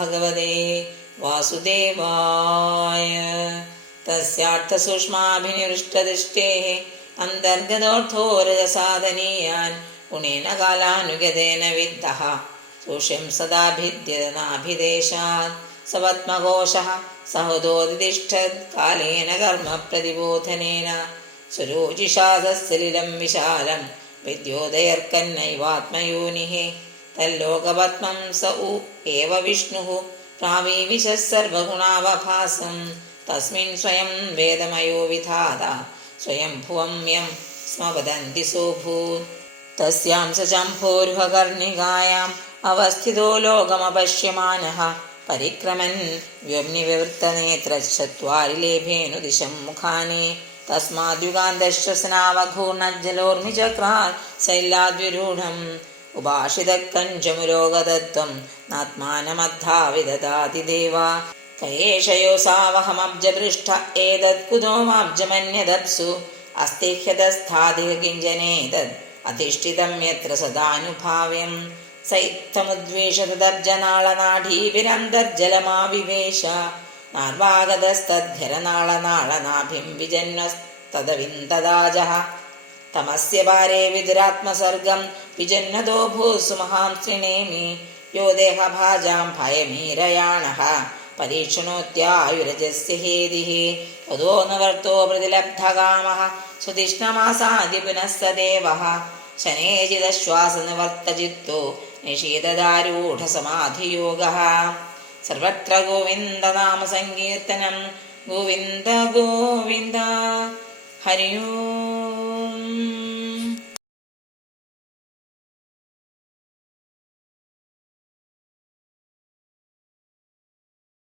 ഭഗവതേ വാസുദേവായ തസ്യാർത്ഥസൂക്ഷ്മാഭിനിവൃഷ്ടദൃഷ്ടേः അന്തർഗതോർത്ഥോ രജസാധനീയാൻ ഗുണേന കാലാനുഗതേന വിദ്ധः സൂക്ഷ്യം സദാ ഭിദ്യതനാഭിദേശാत् സപത്മഘോഷः സഹൃദോദിതിഷ്ഠത് കാലേന കർമ്മ പ്രതിബോധനേന तल्लोकपद्मं स उ एव विष्णुः प्रावीविशः सर्वगुणावभासं तस्मिन् स्वयं वेदमयो विधाता स्वयं भुवं यं स्म वदन्ति सोऽभूत् तस्यां स शम्भोर्हकर्णिकायाम् अवस्थितो लोकमपश्यमानः परिक्रमन् व्योम्निविवृत्तनेत्रश्चत्वारिलेभेनुदिशं मुखानि तस्माद्युगान्तश्वसनावघूर्णज्जलोर्मिचक्रात् शैलाद्विरूढम् उभाषितकञ्चमुरोगतत्वं नात्मानमद्धा विददाति देवा कयेषयोऽसावहमब्जपृष्ठ एतत्कुतो माब्जमन्यदप्सु अस्ति ह्यतस्थाधिक किञ्जनेतद् अधिष्ठितं यत्र सदानुभाव्यं स इत्थमुद्वेषतदर्जनाळनाडीभिरन्तर्जलमाविवेश नार्वागतस्तद्धरनाळनाळनाभिं विजन्वस्तदविन्ददाजः തമസ്യഭാരേ വിതുരാത്മസർഗം വിജന്നതോ ഭൂസു മഹാംസിണേമി യോ ദേഹഭാജാം ഭയമീരയാണ. പരീക്ഷണോത്യായുരജസ്യ ഹേതിः. തതോ നിവർത്തോ പ്രതിലബ്ധകാമः. സുതിഷ്ണമാസാദി പുനഃസദേവः ശനേചിതശ്വാസനിവർത്തചിത്തോ നിഷീദദാരൂഢസമാധിയോഗः സർവത്ര ഗോവിന്ദനാമസങ്കീർത്തനം. ഗോവിന്ദ ഗോവിന്ദ. ഹരിയോ.